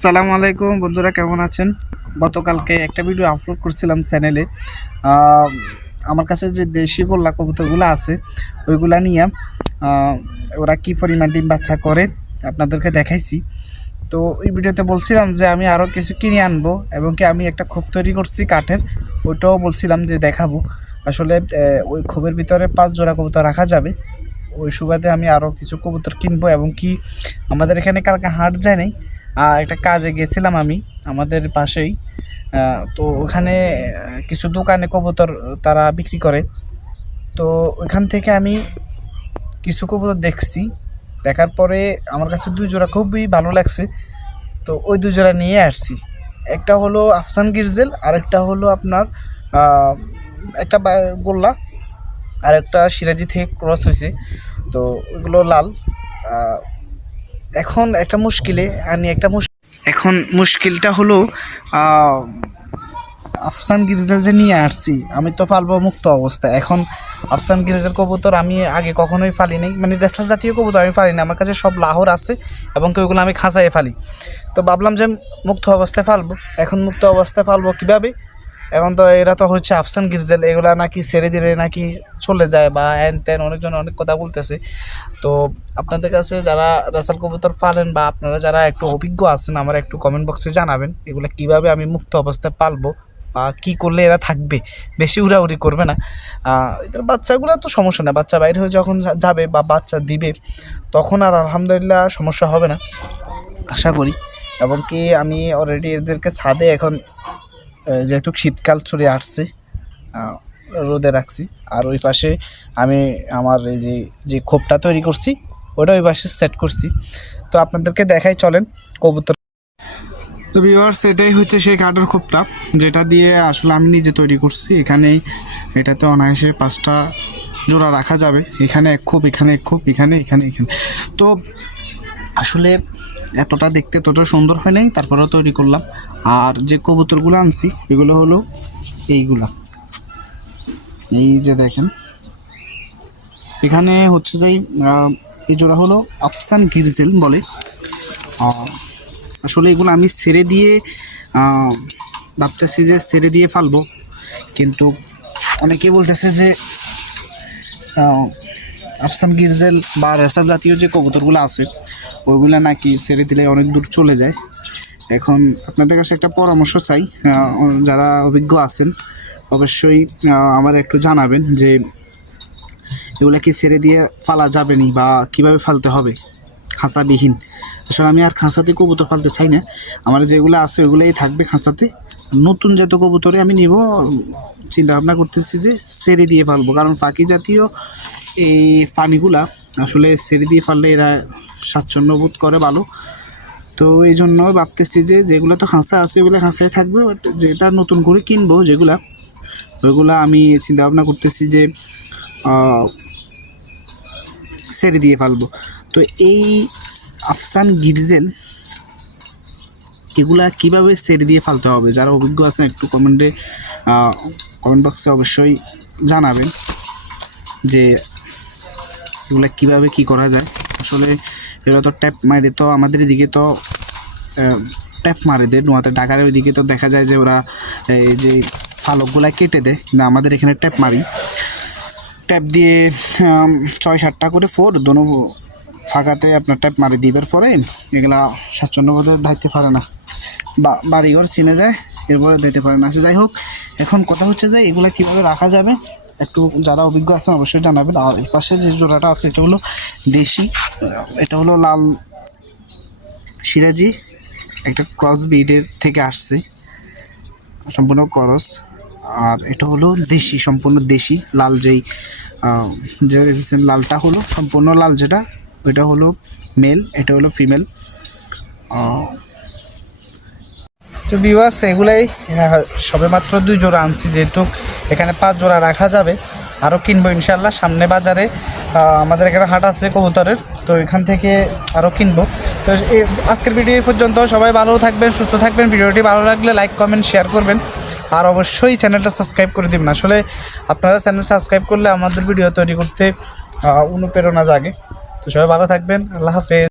সালাম আলাইকুম, বন্ধুরা কেমন আছেন? গতকালকে একটা ভিডিও আপলোড করছিলাম চ্যানেলে আমার কাছে যে দেশি গোল্লা কবুতরগুলো আছে, ওইগুলা নিয়ে ওরা কি পরিমাণ ডিম বাচ্চা করে, আপনাদেরকে দেখাইছি। তো ওই ভিডিওতে বলছিলাম যে আমি আরও কিছু কিনে আনব এবং কি আমি একটা খোপ তৈরি করছি কাঠের, ওইটাও বলছিলাম যে দেখাবো। আসলে ওই খোপের ভিতরে পাঁচ জোড়া কবুতর রাখা যাবে। ওই সুবাদে আমি আরও কিছু কবুতর কিনবো এবং কি আমাদের এখানে কালকে হাট যায় নাই একটা কাজে গেছিলাম আমি, আমাদের পাশেই। তো ওখানে কিছু দোকানে কবুতর তারা বিক্রি করে। তো ওইখান থেকে আমি কিছু কবুতর দেখছি। দেখার পরে আমার কাছে দুই জোড়া খুবই ভালো লাগছে। তো ওই দুই জোড়া নিয়ে আসছি। একটা হলো আফসান গির্জেল আর একটা হলো আপনার একটা গোল্লা আর একটা সিরাজি থেকে ক্রস হয়েছে। তো ওইগুলো লাল। এখন একটা মুশকিলে আমি একটা এখন মুশকিলটা হলো আফসান গির্জেল যে নিয়ে আসছি আমি তো পালবো মুক্ত অবস্থায় এখন আফসান গির্জেল কবুতর আমি আগে কখনোই পালি নাই। মানে রেসাল জাতীয় কবুতর আমি পালি না আমার কাছে সব লাহোর আছে এবং কি ওইগুলো আমি খাঁচায় ফালি তো ভাবলাম যে মুক্ত অবস্থায় ফালবো এখন মুক্ত অবস্থায় ফালবো কীভাবে? এখন তো এরা তো হচ্ছে আফসান গির্জেল এগুলা নাকি ছেড়ে দিলে নাকি চলে যায় বা হ্যান ত্যান অনেকজন অনেক কথা বলতেছে। তো আপনাদের কাছে যারা রাসাল কবুতর পালেন বা আপনারা যারা একটু অভিজ্ঞ আছেন, আমার একটু কমেন্ট বক্সে জানাবেন এগুলো কীভাবে আমি মুক্ত অবস্থায় পালবো বা কী করলে এরা থাকবে। বেশি উড়াউড়ি করবে না। এদের বাচ্চাগুলো তো সমস্যা না, বাচ্চা বাইরে হয়ে যখন যাবে বা বাচ্চা দিবে, তখন আর আলহামদুলিল্লাহ সমস্যা হবে না। আশা করি। এবং কি আমি অলরেডি এদেরকে ছাদে এখন যেহেতু শীতকাল চলে আসছে রোদে রাখছি। আর ওই পাশে আমি আমার এই যে যে খোপটা তৈরি করছি, ওটা ওই পাশে সেট করছি। তো আপনাদেরকে দেখাই, চলেন কবুতর। তো ভিউয়ার্স এটাই হচ্ছে সেই কাঠের খোপটা, যেটা দিয়ে আসলে আমি নিজে তৈরি করছি। এখানে এটাতে অনায়াসে পাঁচটা জোড়া রাখা যাবে। এখানে এক খোপ, এখানে এক খোপ, এখানে এখানে এখানে। তো আসলে এতটা দেখতে ততটা সুন্দর হয় নাই, তারপরেও তৈরি করলাম। আর যে কবুতরগুলো আনছি, এগুলো হলো এইগুলা। এই যে দেখেন। এখানে হচ্ছে যে এই জোড়া হলো আফসান গির্জেল বলে। আসলে এগুলো আমি ছেড়ে দিয়ে ভাবতেছি যে ছেড়ে দিয়ে ফালবো। কিন্তু অনেকে বলতেছে যে আফসান গিরজেল বা রেসার জাতীয় যে কবুতরগুলো আছে ওইগুলো নাকি ছেড়ে দিলে অনেক দূর চলে যায়। এখন আপনাদের কাছে একটা পরামর্শ চাই যারা অভিজ্ঞ আছেন, অবশ্যই আমার একটু জানাবেন যে এগুলো কি ছেড়ে দিয়ে ফালা যাবে নি বা কীভাবে ফালতে হবে? খাঁচাবিহীন। আসলে আমি আর খাঁচাতে কবুতর ফালতে চাই না। আমার যেগুলো আছে ওইগুলোই থাকবে খাঁচাতে। নতুন জাতীয় কবুতরে আমি নিব চিন্তা ভাবনা করতেছি যে ছেড়ে দিয়ে ফালবো। কারণ পাখি জাতীয় এই পানিগুলা আসলে ছেড়ে দিয়ে ফাললে এরা স্বাচ্ছন্দ্য বোধ করে ভালো তো এই জন্য ভাবতেছি যে যেগুলো তো খাঁচা আছে ওগুলো খাঁচায় থাকবে বাট যেটা নতুন করে কিনবো যেগুলা, ওইগুলা আমি চিন্তা ভাবনা করতেছি যে ছেড়ে দিয়ে ফেলব। তো এই আফসান গিরজেল, এগুলা কীভাবে ছেড়ে দিয়ে ফেলতে হবে? যারা অভিজ্ঞ আছেন একটু কমেন্টে কমেন্ট বক্সে অবশ্যই জানাবেন যে এগুলা কীভাবে কি করা যায়। আসলে এগুলো তো ট্যাপ মারে তো আমাদের এদিকে তো ট্যাপ মারে দেয় নোয়াতে। ঢাকার ওইদিকে তো দেখা যায় যে ওরা এই যে ফালকগুলা কেটে দেয়। কিন্তু আমাদের এখানে ট্যাপ মারি। ট্যাপ দিয়ে ছয় সাতটা করে ফোর, দোনো ফাঁকাতে আপনার ট্যাপ মারি দিবার পরে এগুলা স্বাচ্ছন্দ্যবোধে দায়িত্ব পারে না। বা, বাড়িঘর চিনে যায়, এরপরে দিতে পারে না। আচ্ছা যাই হোক, এখন কথা হচ্ছে যে এগুলা কীভাবে রাখা যাবে? একটু যারা অভিজ্ঞ আছেন অবশ্যই জানাবেন। আর এই পাশে যে জোড়াটা আছে, এটা হলো দেশি, এটা হলো লাল সিরাজি। একটা ক্রস বিডের থেকে আসছে। সম্পূর্ণ করস আর এটা হলো দেশি, সম্পূর্ণ দেশি লাল যেই যে দেখছেন লালটা হলো সম্পূর্ণ লাল যেটা, ওইটা হলো মেল এটা হলো ফিমেল তো বিবাস এগুলাই সবে মাত্র দুই জোড়া আনছি, যেহেতু এখানে পাঁচ জোড়া রাখা যাবে। আরও কিনবো ইনশাল্লাহ সামনে বাজারে আমাদের এখানে হাট আছে কবুতরের, তো এখান থেকে আরও কিনবো। তো আজকের ভিডিও পর্যন্ত, সবাই ভালো থাকবেন, সুস্থ থাকবেন, ভিডিওটি ভালো লাগলে লাইক কমেন্ট শেয়ার করবেন। আর অবশ্যই চ্যানেলটা সাবস্ক্রাইব করে দিবেন, আসলে আপনারা চ্যানেল সাবস্ক্রাইব করলে আমাদের ভিডিও তৈরি করতে অনুপ্রেরণা জাগে। তো সবাই ভালো থাকবেন, আল্লাহ হাফেজ।